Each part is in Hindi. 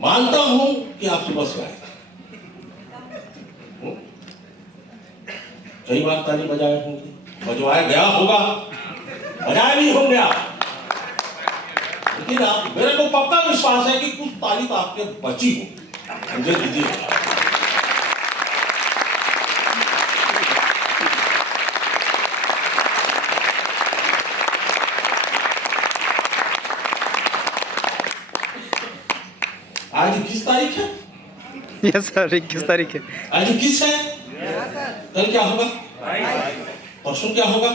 मानता हूं कि आप सुबह से आए, कई बार ताली बजाए होंगे, बजवाया गया होगा, बजाए भी होंगे आप, लेकिन आप, मेरे को पक्का विश्वास है कि कुछ ताली तो आपके बची हो, मुझे दीजिए। आज 21 तारीख है। यस सर, 21 तारीख है। आज 21 है, कल क्या होगा? परसों क्या होगा?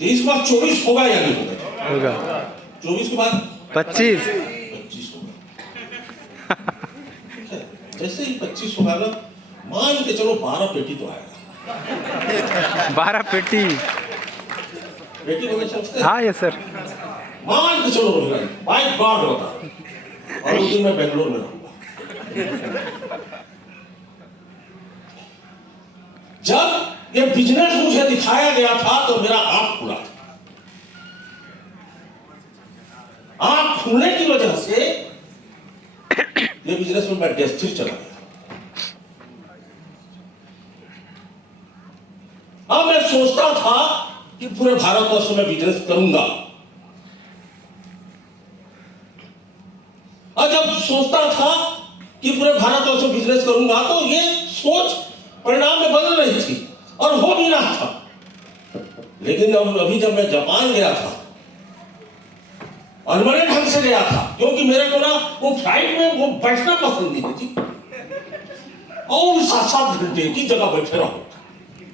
23 के बाद 24 होगा या नहीं होगा? होगा। 24 के बाद 25 होगा। जैसे ही 25 होगा ना, मान के चलो 12 पेटी तो आएगा। 12 पेटी। पेटी होगा सोचते हैं? हाँ यस सर। मान के चलो बाय गॉड होगा, और उस दिन मैं बेंगलोर में रहूंगा। जब ये बिजनेस मुझे दिखाया गया था तो मेरा आंख खुला था। आंख खुलने की वजह से ये बिजनेस में मैं डेस्टिनी चला गया। अब मैं सोचता था कि पूरे भारतवर्ष में बिजनेस करूंगा, और जब सोचता था कि पूरे भारतवर्ष में बिजनेस करूंगा तो ये सोच परिणाम में बदल रही थी और हो भी रहा था। लेकिन अभी जब मैं जापान गया था, और बड़े ढंग से गया था, क्योंकि मेरे को ना वो फ्लाइट में वो बैठना पसंद नहीं थी, और 7-7 घंटे की जगह बैठे रहो,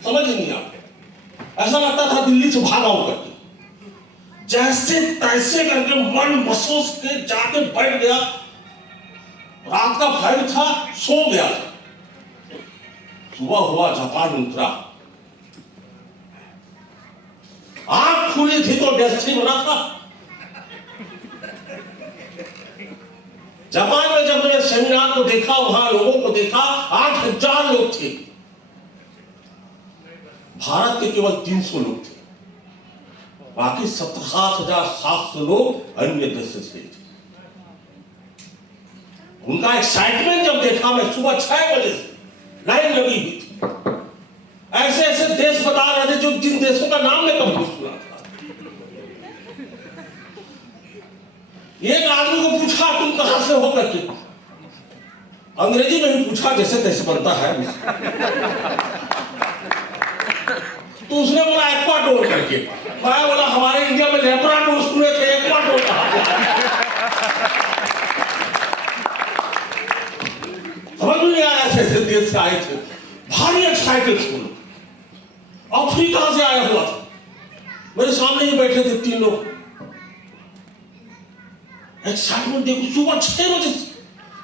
समझ ही नहीं आता। ऐसा लगता था दिल्ली से भागा हूं करके, जैसे तैसे करके मन महसूस के जाके बैठ गया। रात का फ्लाइट था, सो गया। सुबह हुआ, जापान उतरा, आंख खुली थी तो डेस्टिनी बना था। जापान में जब मैंने सेमिनार को देखा, वहां लोगों को देखा, 8,000 लोग थे। भारत के केवल 300 लोग थे, बाकी 17,700 लोग अन्य देश से थे। उनका एक्साइटमेंट जब देखा, मैं सुबह 6 बजे से लाइन लगी हुई थी। ऐसे ऐसे देश बता रहे थे जो जिन देशों का नाम मैं कभी नहीं सुना था। एक आदमी को पूछा तुम कहां से हो करके, अंग्रेजी में ही पूछा जैसे तैसे बनता है, तो उसने बोला एक्वाडोर करके। मैं बोला हमारे इंडिया में लेब्राडोर सुने थे, एक्वाडोर समझ में नहीं आया। ऐसे देश से आए थे, भारी एक्साइटेड थे। अफ्रीका से आया हुआ था, मेरे सामने ही बैठे थे 3 लोग। एक्साइटमेंट देखो, सुबह 6 बजे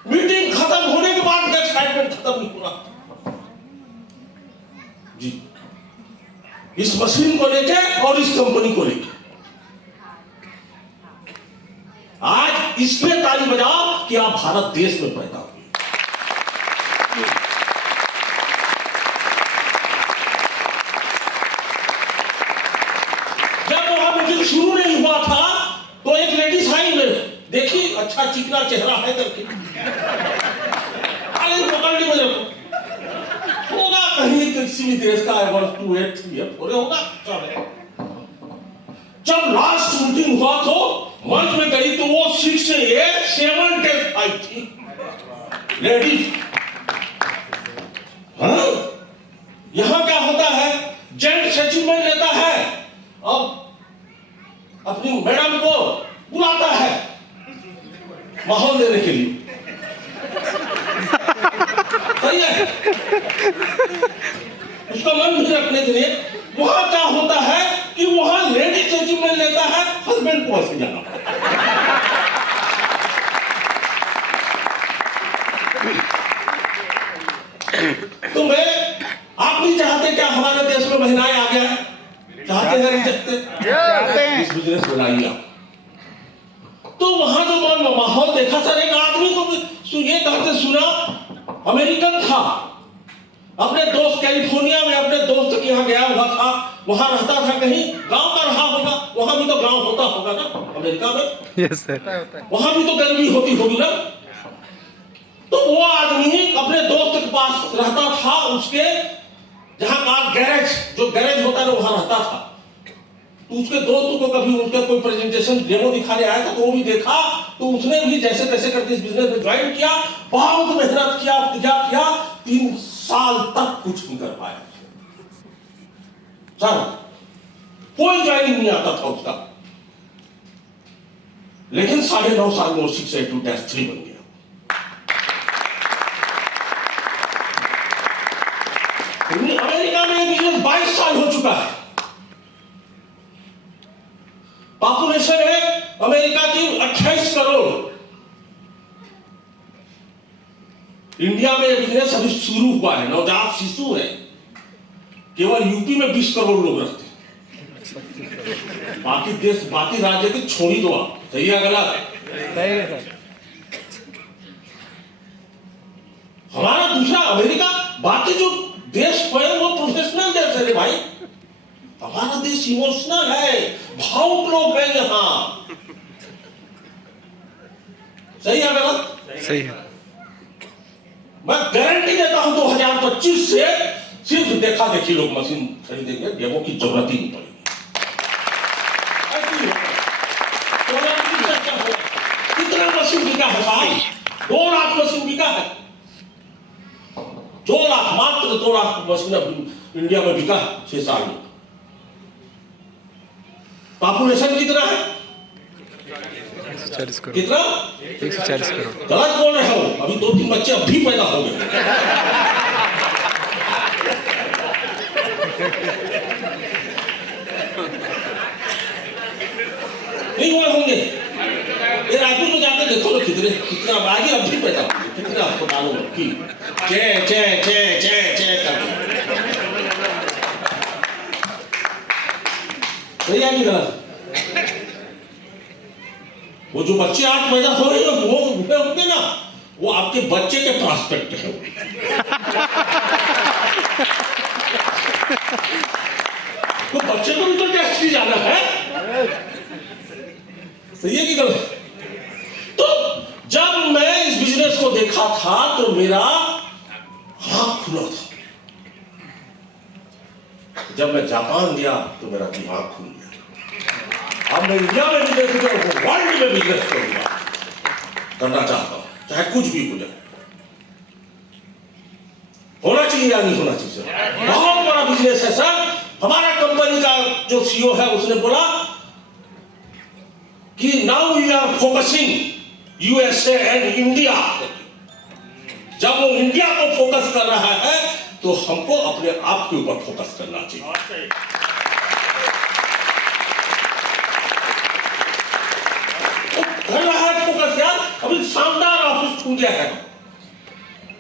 मीटिंग खत्म होने के बाद एक्साइटमेंट खत्म नहीं हो रहा जी, इस मशीन को लेके और इस कंपनी को लेके। आज इसलिए ताली बजाओ कि आप भारत देश में पैदा हुए। जब वहां मीटिंग शुरू नहीं हुआ था तो एक लेडीज आई, मेरे देखी, अच्छा चिकना चेहरा है करके, आगे पकड़ ली मेरे को। होगा कहीं किसी भी देश का 1-2-8-3 होगा। जब लास्ट मीटिंग हुआ तो मंच में गई तो वो 6 से 7 टेस्ट आई थी लेडीज। हाँ, यहां क्या होता है, जेंट्स अचीवमेंट लेता है और अपनी मैडम को बुलाता है माहौल देने के लिए। सही है, उसका मन भी रखने के लिए। वहां क्या होता है कि वहां लेडीज अचीवमेंट लेता है, हस्बैंड को ऐसे जाना। तो मैं, आप भी चाहते क्या हमारे देश में महिलाएं आ गया? चाहते हैं नहीं चाहते? इस बिजनेस बनाइए आप। तो वहां जो माहौल देखा सर, एक आदमी को ये कहते सुना, अमेरिकन था, अपने दोस्त कैलिफोर्निया में अपने दोस्त के यहाँ गया हुआ था, वहां रहता था, कहीं गांव का रहा होगा। वहां भी तो गांव होता होगा ना अमेरिका में, यस सर। वहां भी तो गर्मी होती होगी ना। तो वो आदमी अपने दोस्त के पास रहता था, उसके जहां का गैरेज, जो गैरेज होता है ना वहां रहता था। तो उसके दोस्त को कभी उनका कोई प्रेजेंटेशन डेमो दिखाने आया था, तो वो भी देखा, तो उसने भी जैसे तैसे करके इस बिजनेस में ज्वाइन किया, बहुत मेहनत किया, किया 3 साल तक कुछ नहीं कर पाया सर, कोई ज्वाइनिंग नहीं आता था उसका। लेकिन 9.5 साल में वो 682-3 बन गया। अमेरिका में बिजनेस 22 साल हो चुका है। पॉपुलेशन है अमेरिका की 28 करोड़। इंडिया में बिजनेस अभी शुरू हुआ है, नवजात शिशु है। केवल यूपी में 20 करोड़ लोग रहते हैं। बाकी देश, बाकी राज्य की छोड़ी दो आप, सही है गलत? सही है सर। हमारा दूसरा अमेरिका, बाकी जो देश है वो प्रोफेशनल देश है रे भाई। हमारा देश इमोशनल है, भावुक लोग हैं यहाँ। सही है गलत? सही है। मैं गारंटी देता हूं 2025 से सिर्फ देखा देखी लोग मशीन खरीदेंगे, डेमो की जरूरत ही नहीं पड़ेगी। कितना मशीन बिका है साहब? 2 लाख मशीन बिका है। 2 लाख, मात्र 2 लाख मशीन इंडिया में बिका 6 साल में। पॉपुलेशन कितना है? 140 करोड़। कितना? 140 करोड़। गलत बोल रहे हो, अभी 2-3 बच्चे अब भी पैदा हो गए। नहीं हुए होंगे। ये रायपुर में जाकर देखो ना कितना आगे अब भी पैदा हो, कितना अस्पतालों में की चे करके। सही है कि गलत? वो जो बच्चे आज पैदा हो रहे हैं वो होंगे ना, वो आपके बच्चे के प्रॉस्पेक्ट है। तो बच्चे को भी तो टेस्ट की जाना है। सही है कि गलत? तो जब मैं इस बिजनेस को देखा था तो मेरा आंख खुला था। जब मैं जापान गया तो मेरा दिमाग खुल गया। अब मैं इंडिया में बिजनेस करूंगा, वर्ल्ड में बिजनेस करूंगा, करना चाहता हूं, चाहे कुछ भी हो जाए। होना चाहिए या नहीं होना चाहिए? बहुत बड़ा बिजनेस है सर। हमारा कंपनी का जो सीईओ है उसने बोला कि now we are focusing USA and India. जब वो इंडिया को फोकस कर रहा है तो हमको अपने आप के ऊपर फोकस करना चाहिए। कर रहा है फोकस यार। अभी शानदार ऑफिस खुल गया है,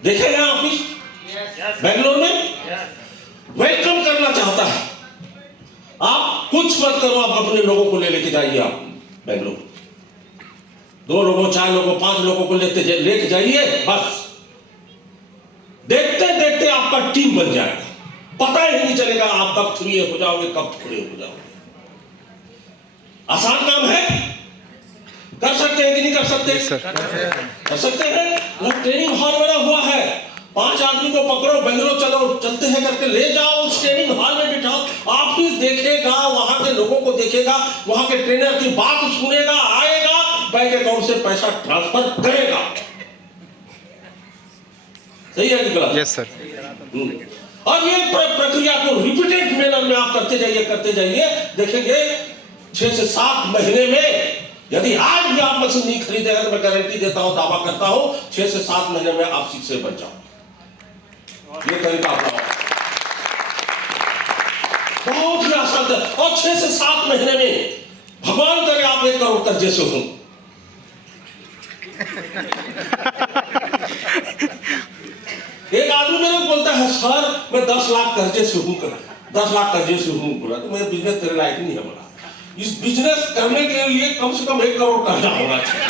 देखेगा ऑफिस बेंगलोर में। वेलकम करना चाहता है। आप कुछ मत करो, आप अपने लोगों को लेके जाइए। आप बेंगलोर 2 लोगों, 4 लोगों, 5 लोगों को लेके जाइए। बस देखते देखते आपका टीम बन जाएगा। पता ही नहीं चलेगा आप कब फ्री हो जाओगे, कब खड़े हो जाओगे। आसान काम है, कर सकते हैं कि नहीं कर सकते? कर सकते हैं। वो ट्रेनिंग हॉल बना हुआ है, 5 आदमी को पकड़ो, बेंगलोर चलो, चलते हैं करके ले जाओ, उस ट्रेनिंग हॉल में बिठाओ। ऑफिस देखेगा, वहां के लोगों को देखेगा, वहां के ट्रेनर की बात सुनेगा, आएगा, बैंक अकाउंट से पैसा ट्रांसफर करेगा। सही है कि गलत? Yes sir. और ये प्रक्रिया को रिपीटेड मैनर में आप करते जाइए, देखेंगे 6 से 7 महीने में, यदि आज भी आप मशीन नहीं खरीदेगा तो मैं गारंटी देता हूं, दावा करता हूं, 6 से 7 महीने में आप 6 से बच जाओ। ये तरीका अपनाओ, बहुत ही आसान है। और 6 से 7 महीने में भगवान करे आप 1 करोड़ कर्जे से हो। एक आदमी मेरे को बोलता है सर मैं 10 लाख कर्जे से हूं, 10 लाख कर्जे से हूं। बोला तो मेरा बिजनेस तेरे लायक नहीं है। बोला इस बिजनेस करने के लिए कम से कम 1 करोड़ कर्जा होना चाहिए।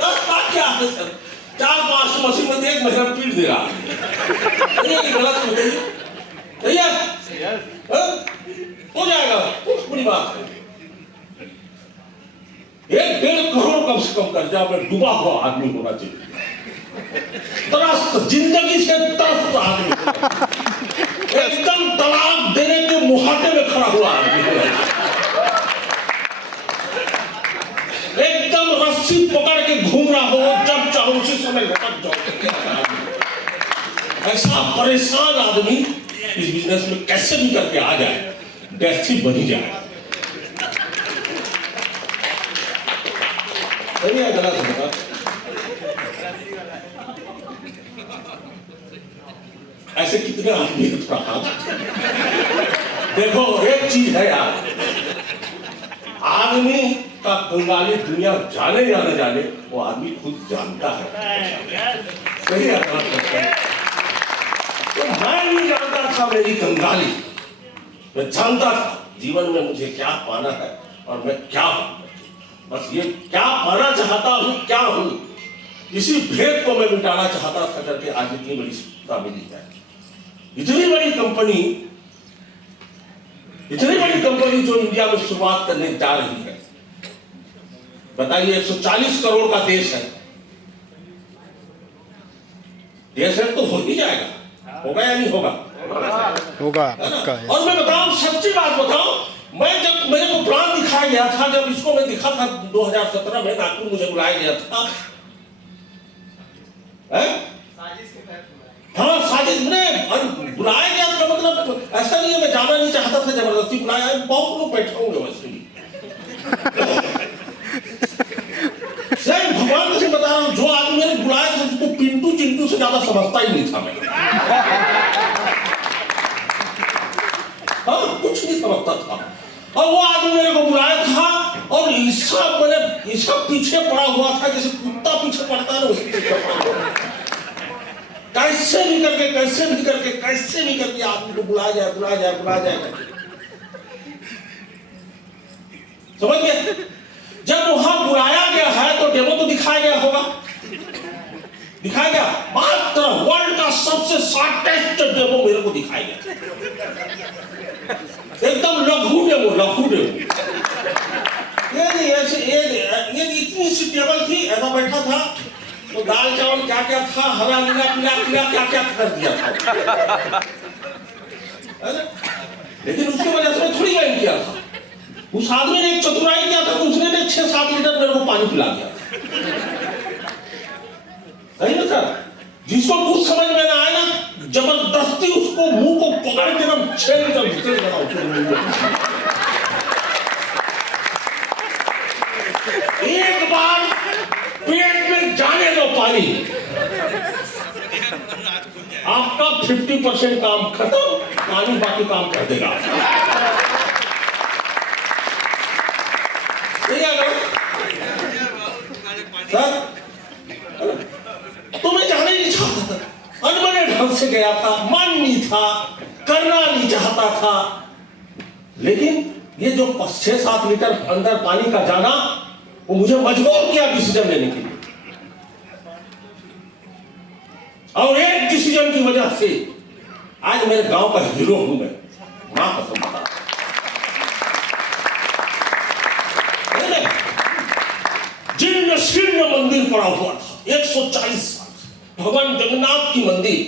10 लाख क्या है सर? 4-5 मशीन में 1 महीना पीट देगा। ये गलत बताइए। सही है? बात है। 1-1.5 करोड़ कम से कम कर्जा में डूबा हुआ आदमी होना चाहिए, त्रस्त, जिंदगी से त्रस्त आदमी, एकदम तलाक देने के मुहाने में खड़ा हुआ आदमी होना चाहिए, एकदम रस्सी पकड़ के घूम रहा हो, जब चाहो उसी समय लटक जाओ। ऐसा परेशान आदमी इस बिजनेस में कैसे भी करके आ जाए, डेस्टी बनी जाए। सही है गलत है? ऐसे कितने आदमी देखो, एक चीज है यार, आदमी का कंगाली दुनिया जाने या न जाने, वो आदमी खुद जानता है। सही है गलत? तो मैं नहीं जानता था मेरी कंगाली, मैं जानता था जीवन में मुझे क्या पाना है और मैं क्या हूं। बस ये क्या पाना चाहता हूं, क्या हूं, इसी भेद को मैं मिटाना चाहता था करके आज इतनी बड़ी सफलता मिली है। इतनी बड़ी कंपनी जो इंडिया में शुरुआत करने जा रही है। बताइए, 140 करोड़ का देश है, तो हो ही जाएगा, होगा या नहीं होगा? होगा। और मैं बताऊं, सच्ची बात बताऊं, मैं जब मेरे को प्लान दिखाया गया था, जब इसको मैं दिखा था 2017 में, नागपुर मुझे बुलाया गया था, हाँ साजिश में बुलाया गया था, मतलब ऐसा नहीं है मैं जाना नहीं चाहता था, जबरदस्ती बुलाया है, बहुत लोग बैठे होंगे वैसे भी। सर भगवान से बता रहा हूँ, जो आदमी मैंने बुलाया था उसको पिंटू चिंटू से ज्यादा समझता ही नहीं था मैं। हाँ, कुछ नहीं समझता था, और वो आदमी मेरे को बुलाया था, और ईसा पीछे पड़ा हुआ था, जैसे कुत्ता पीछे पड़ता है, उसके पीछे पड़ा। कैसे भी करके आदमी को बुलाया जाए। समझ गए? जब वहां बुलाया गया है तो डेमो तो दिखाया गया होगा, दिखाया गया, मात्र वर्ल्ड का सबसे शॉर्टेस्ट डेमो मेरे को दिखाया गया, एकदम लघु डेमो। ये इतनी सी टेबल थी, ऐसा बैठा था, तो दाल चावल क्या क्या था, हरा नीला पीला क्या क्या कर दिया था। लेकिन उसकी वजह से थोड़ी ज्वाइन किया था, उस आदमी ने एक चतुराई किया था, उसने 6-7 लीटर मेरे को पानी पिला दिया। सही ना सर? जिसको कुछ समझ में ना आए ना, जबरदस्ती उसको मुंह को पकड़ के ना 6 लीटर भीतर लगाओ। एक बार पेट में जाने दो पानी, आपका 50% काम खत्म, पानी बाकी काम कर देगा। सर तो मैं जाने नहीं चाहता था, अनबने ढंग से गया था, मन नहीं था, करना नहीं चाहता था, लेकिन ये जो 6-7 लीटर अंदर पानी का जाना, वो मुझे मजबूर किया डिसीजन लेने के लिए। और एक डिसीजन की वजह से आज मेरे गांव का हीरो हूं मैं, मां कसम बता। जीर्ण शीर्ण मंदिर पड़ा हुआ था 140 साल, भगवान जगन्नाथ की मंदिर।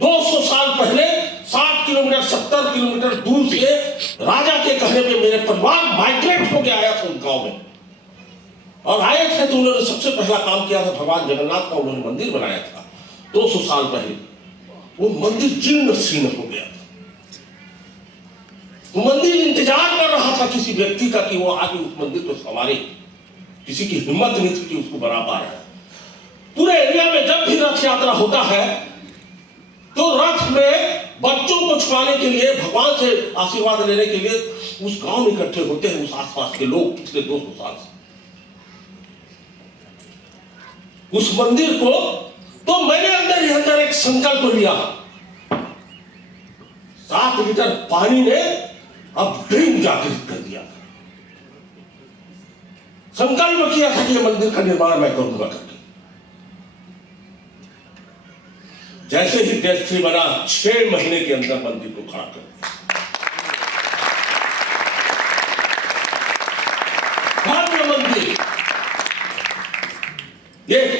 200 साल पहले 60 किलोमीटर 70 किलोमीटर दूर से राजा के कहने पे मेरे परिवार माइग्रेट होकर आया था उस गांव में, और आए थे तो उन्होंने सबसे पहला काम किया था, भगवान जगन्नाथ का उन्होंने मंदिर बनाया था 200 साल पहले। वो मंदिर जीर्ण शीर्ण हो गया था, वो मंदिर इंतजार कर रहा था किसी व्यक्ति का कि वो आगे उस मंदिर को संवारे, किसी की हिम्मत नहीं थी कि उसको बना पा रहा है। पूरे एरिया में जब भी रथ यात्रा होता है तो रथ में बच्चों को छुड़ाने के लिए, भगवान से आशीर्वाद लेने के लिए उस गांव में इकट्ठे होते हैं, उस आसपास के लोग पिछले 200 साल से उस मंदिर को। तो मैंने अंदर ही अंदर एक संकल्प लिया, 7 लीटर पानी ने अब ड्रीम जागृत कर दिया। संकल्प किया था कि ये मंदिर का निर्माण मैं करूंगा करके। जैसे ही डेस्ट्री बना, 6 महीने के अंदर मंदिर को खड़ा कर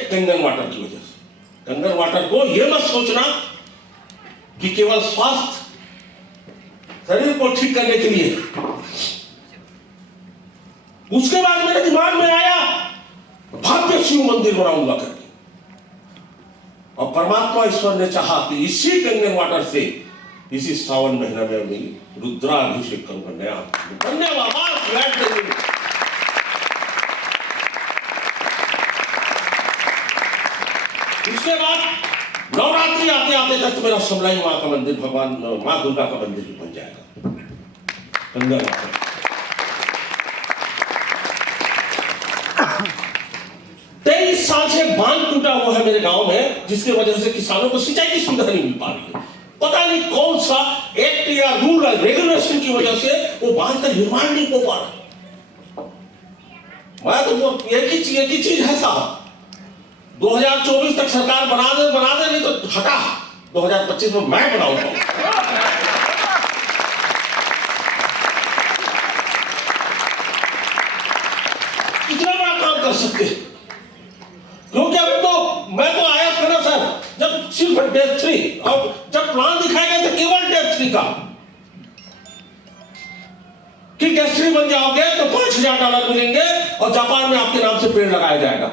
कंगन वाटर की वजह से। कंगन वाटर को यह मत सोचना कि केवल स्वास्थ्य शरीर को ठीक करने के लिए। उसके बाद मेरे दिमाग में आया भव्य शिव मंदिर बनाऊंगा करके, और परमात्मा ईश्वर ने चाहा कि इसी कंगन वाटर से इसी सावन महीना में मैं रुद्राभिषेक करूंगा नया। धन्यवाद। इसके बाद नवरात्रि आते आते तक मेरा समलाई माँ का मंदिर, भगवान माँ दुर्गा का मंदिर भी बन जाएगा कंगन वाटर। 23 साल से बांध टूटा हुआ है मेरे गांव में, जिसकी वजह से किसानों को सिंचाई की सुविधा नहीं मिल पा रही है। पता नहीं कौन सा एक्ट या रूल रेगुलेशन की वजह से वो बांध का निर्माण नहीं हो पा रहा। मैं तो एक ही चीज है साहब, 2024 तक सरकार बना दे नहीं तो हटा 2025 में मैं बनाऊंगा। कितना बड़ा काम कर सकते हैं, क्योंकि अभी तो मैं तो आया था ना सर, जब सिर्फ डेथ 3 और जब प्लान दिखाया गया था केवल डेथ 3 का, कि डेथ 3 बन जाओगे तो $5000 मिलेंगे और जापान में आपके नाम से पेड़ लगाया जाएगा।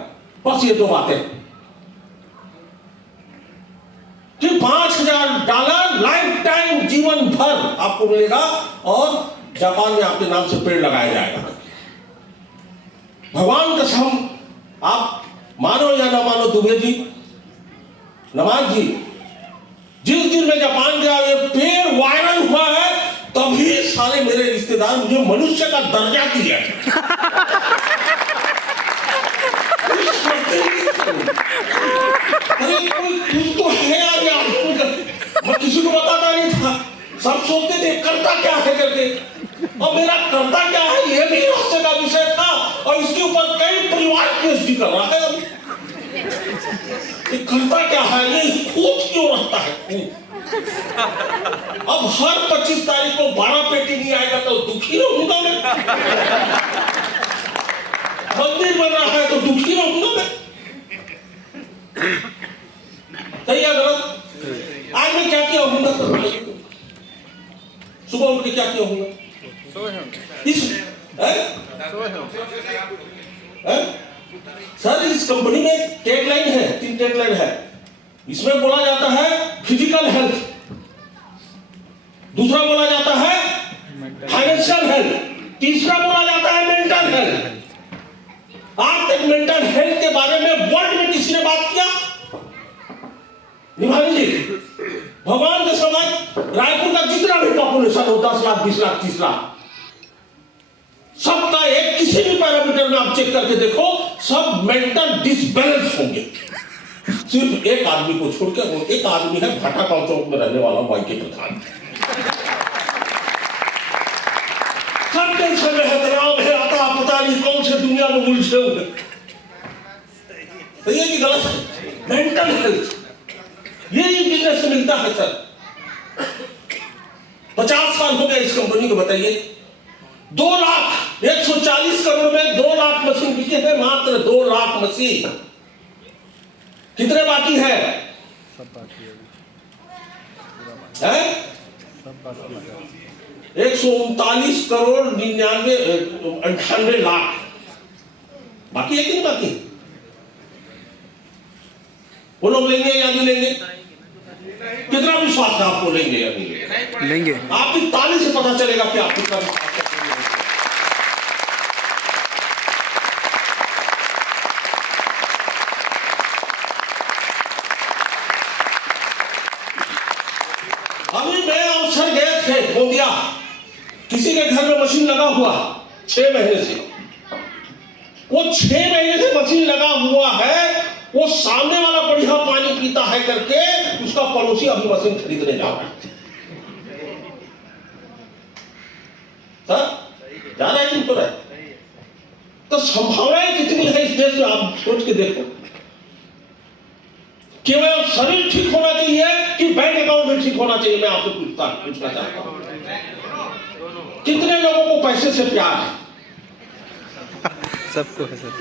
बस ये दो बातें कि $5000 लाइफ टाइम जीवन भर आपको मिलेगा और जापान में आपके नाम से पेड़ लगाया जाएगा। भगवान कसम, आप मानो या ना मानो दुबे जी, नवाज जी, जिस दिन मैं जापान गया ये पेड़ वायरल हुआ है तभी सारे मेरे रिश्तेदार मुझे मनुष्य का दर्जा दिया। अरे कोई कुछ तो है यार, मैं किसी को बताता नहीं था, सब सोचते थे करता क्या है करके, और मेरा करता क्या है ये भी रहस्य का विषय था, और इसके ऊपर कई परिवार पीएचडी कर रहा है। करता क्या है ये खूब क्यों रहता है। अब हर 25 तारीख को 12 पेटी नहीं आएगा तो दुखी रहूंगा मैं। मंदिर बन रहा है तो दुखी रहूंगा मैं। सही है गलत? आज मैं क्या किया होगा सुबह उठ के क्या किया होगा सर, इस कंपनी में टैगलाइन है, 3 टैगलाइन है। इसमें बोला जाता है फिजिकल हेल्थ, दूसरा बोला जाता है फाइनेंशियल हेल्थ, तीसरा बोला जाता है मेंटल हेल्थ। आज तक मेंटल हेल्थ के बारे में वर्ल्ड में किसी ने बात किया? निभानी जी, भगवान के समाज रायपुर का जितना भी पॉपुलेशन हो 10 लाख 20 लाख 30 लाख, सबका एक किसी भी पैरामीटर में आप चेक करके देखो, सब मेंटल डिसबैलेंस होंगे। सिर्फ एक आदमी को छोड़कर, एक आदमी है भाटा गांव चौक में रहने वाला वाई के प्रधान, सब टेंशन में है, तनाव है, आता पता नहीं कौन से दुनिया में उलझे हुए। सही है कि गलत है? मेंटल हेल्थ यही बिजनेस से मिलता है सर। 50 साल हो गए इस कंपनी को, बताइए 2,140 करोड़ में 2 लाख मशीन बिके हैं, मात्र 2 लाख मशीन। कितने बाकी है? सब बाकी है, 139 करोड़ 98 लाख बाकी है कि नहीं बाकी? वो लोग लेंगे या नहीं लेंगे? कितना विश्वास है आपको, लेंगे या नहीं लेंगे? आपकी ताली से पता चलेगा कि आप कितना विश्वास करते हैं। अभी मैं अवसर गए थे गोंदिया, किसी के घर में मशीन लगा हुआ 6 महीने से, वो 6 महीने से मशीन लगा हुआ है, वो सामने वाला बढ़िया पानी पीता है करके उसका पड़ोसी अभी मशीन खरीदने जा रहा है। सर जा रहा है कि नहीं? तो संभावनाएं कितनी है इस देश में, आप सोच के देखो। केवल शरीर ठीक होना चाहिए कि बैंक अकाउंट में ठीक होना चाहिए? मैं आपसे पूछना चाहता हूं, कितने लोगों को पैसे से प्यार है? सबको है सर।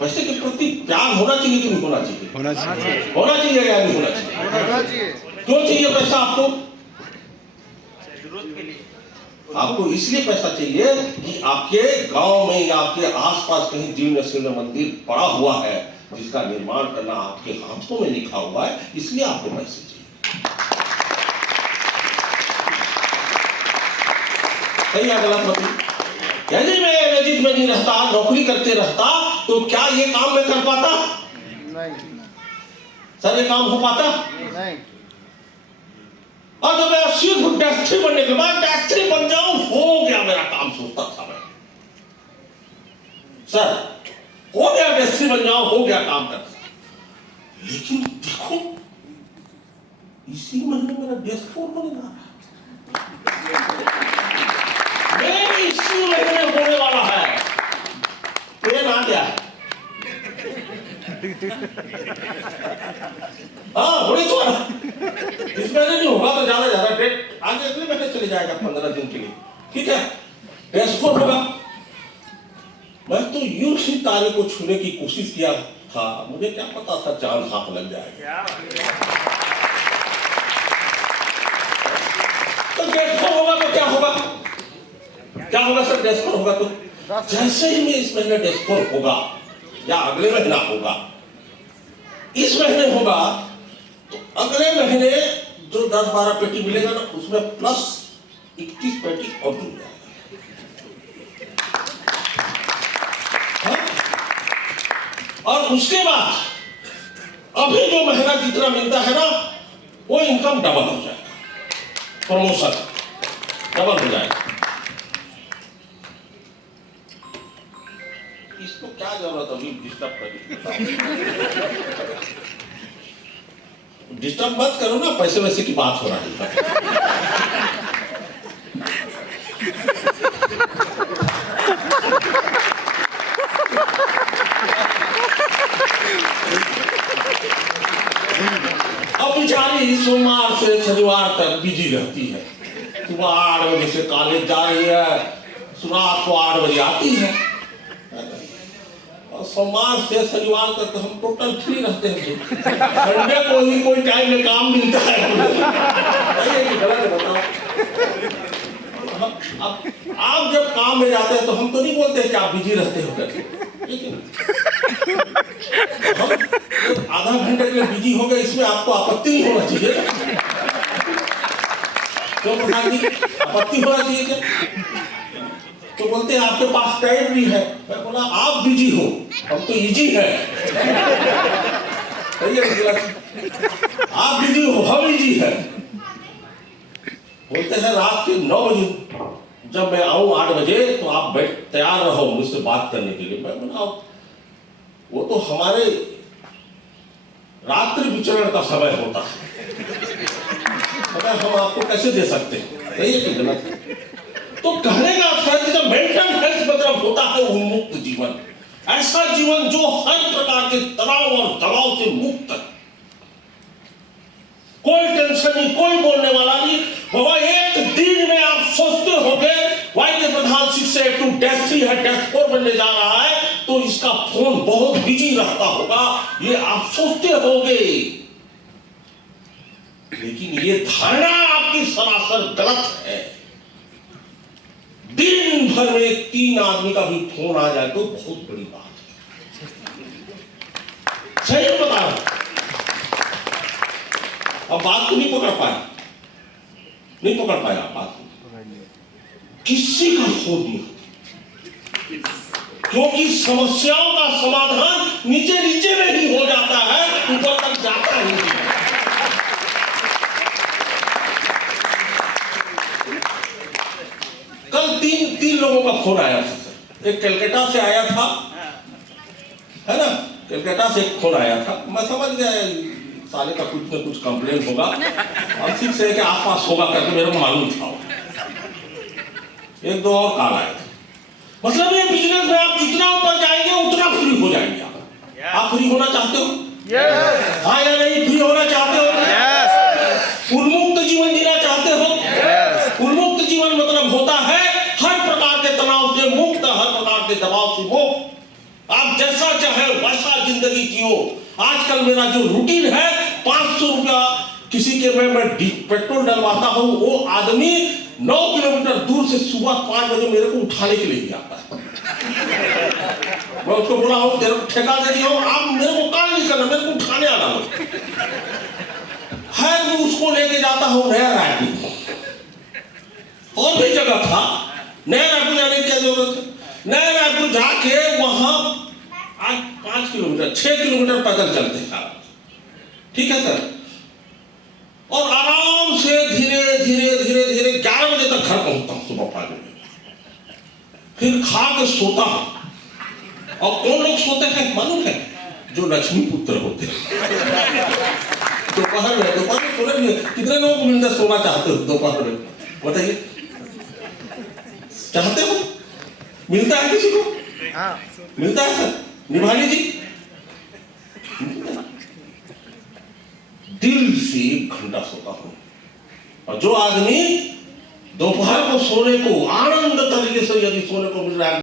पैसे के प्रति प्यार होना चाहिए कि नहीं होना चाहिए? होना चाहिए। होना चाहिए या नहीं होना चाहिए? होना चाहिए। क्यों चाहिए पैसा आपको? आपको इसलिए पैसा चाहिए कि आपके गांव में या आपके आसपास कहीं जीर्ण शीर्ण मंदिर पड़ा हुआ है जिसका निर्माण करना आपके हाथों में लिखा हुआ है, इसलिए आपको पैसे चाहिए। सही है गलत बताइए? यदि मैं एनर्जी में नहीं रहता, नौकरी करते रहता, तो क्या ये काम मैं कर पाता? नहीं सर ये काम हो पाता? नहीं। और जब मैं सिर्फ डस्ट्री बनने के बाद डस्ट्री बन जाऊं, हो गया मेरा काम, सोचता था मैं। सर हो गया, डस्ट्री बन जाऊं, हो गया काम कर। लेकिन देखो इसी महीने मेरा डेस्क 4 होने जा रहा है, इसी महीने होने वाला है। ट्रेन आ गया है। हाँ होने तो इस महीने नहीं होगा तो ज्यादा डेट आगे अगले महीने चले जाएगा 15 दिन के लिए, ठीक है? डेस्क 4 होगा। मैं तो यूं ही तारे को छूने की कोशिश किया था, मुझे क्या पता था चांद हाथ लग जाएगा। तो डेस्क 4 होगा तो क्या होगा? क्या होगा सर डेस्क 4 होगा तो? जैसे ही मैं इस महीने डेस्क 4 होगा या अगले महीना होगा, इस महीने होगा तो अगले महीने जो 10-12 पेटी मिलेगा ना, उसमें प्लस 21 पेटी और जुड़ जाएगा। हाँ? और उसके बाद अभी जो महीना जितना मिलता है ना, वो इनकम डबल हो जाएगा, प्रमोशन डबल हो जाएगा। इसको क्या जरूरत अभी डिस्टर्ब करने? डिस्टर्ब मत करो ना, पैसे वैसे की बात हो रहा है। अब बेचारी सोमवार से शनिवार तक बिजी रहती है। सुबह 8 बजे से कॉलेज जा रही है, रात को 8 बजे आती है। सोमवार से शनिवार तक तो हम टोटल फ्री रहते हैं। संडे को ही कोई टाइम में काम मिलता है। गलत है बताओ? अब आप जब काम में जाते हैं तो हम तो नहीं बोलते कि आप बिजी रहते हो करके, लेकिन हम आधा घंटे के लिए बिजी हो गए, इसमें आपको आपत्ति नहीं होना चाहिए। क्यों प्रधान जी, आपत्ति होना चाहिए क्या? तो बोलते हैं आपके पास टाइम भी है। मैं बोला आप बिजी हो, हम तो इजी है। आप बिजी हो, हम इजी है। बोलते हैं रात के 9 बजे जब मैं आऊं 8 बजे तो आप तैयार रहो मुझसे बात करने के लिए। मैं बोला वो तो हमारे रात्रि विचरण का समय होता है, समय हम आपको कैसे दे सकते हैं? सही है कि गलत है? तो कहने का अर्थ है मेंटल हेल्थ मतलब होता है उन्मुक्त जीवन, ऐसा जीवन जो हर प्रकार के तनाव और दबाव से मुक्त है। कोई टेंशन नहीं, कोई बोलने वाला नहीं। बाबा एक दिन में आप सोचते होगे वाई के प्रधान शिक्षक टू डेस्क है, डेस्क 4 बनने जा रहा है, तो इसका फोन बहुत बिजी रहता होगा, ये आप सोचते होगे। लेकिन ये धारणा आपकी सरासर गलत है। दिन भर में 3 आदमी का भी फोन आ जाए तो बहुत बड़ी बात है। सही बता रहा हूं। अब बात को नहीं पकड़ पाया, नहीं पकड़ पाया बात को। किसी का फोन नहीं, क्योंकि समस्याओं का समाधान नीचे नीचे में ही हो जाता है, ऊपर तक जाता ही नहीं। कल तीन लोगों का फोन आया था सर। एक कलकत्ता से आया था, है ना, कलकत्ता से एक फोन आया था। मैं समझ गया साले का कुछ न कुछ कंप्लेन होगा और 6 के आसपास होगा करके मेरे को मालूम था। 1-2 और कॉल आए थे। मतलब ये बिजनेस में आप जितना ऊपर जाएंगे उतना फ्री हो जाएंगे। आप फ्री होना चाहते हो? यस। हाँ या नहीं? फ्री होना चाहते हो? यस। उन्मुक्त जीवन जीना चाहते हो? यस। उन्मुक्त जीवन मतलब होता है हर प्रकार के तनाव से मुक्त, हर प्रकार के दबाव से मुक्त। आप जैसा चाहे कियो। आजकल मेरा जो रूटीन है 500 रुपया किसी के में मैं पेट्रोल डलवाता हूँ, वो आदमी 9 किलोमीटर दूर से सुबह 5 बजे मेरे को उठाने के लिए भी आता है। मैं उसको बोला हूँ तेरे को ठेका दे दिया हूँ, आप मेरे को काम नहीं करना, मेरे को उठाने आना हो है। मैं उसको लेके जाता हूँ नया रायपुर, और भी जगह था, नया रायपुर जाने की क्या जरूरत है। नया रायपुर जाके वहां आज 5 किलोमीटर 6 किलोमीटर पैदल चलते हैं, ठीक है सर। और आराम से धीरे धीरे धीरे धीरे 11 बजे तक घर पहुंचता हूं, सुबह 5 बजे, फिर खा के सोता हूं। और कौन लोग सोते हैं मालूम है? जो लक्ष्मी पुत्र होते हैं। दोपहर में सोने कितने लोग मिलकर सोना चाहते हो दोपहर में, बताइए? चाहते हो? मिलता है किसी को? मिलता है सर? निभानी जी दिल से 1 घंटा सोता हूं। और जो आदमी दोपहर को सोने को आनंद तरीके से यदि सोने को मिल रहा है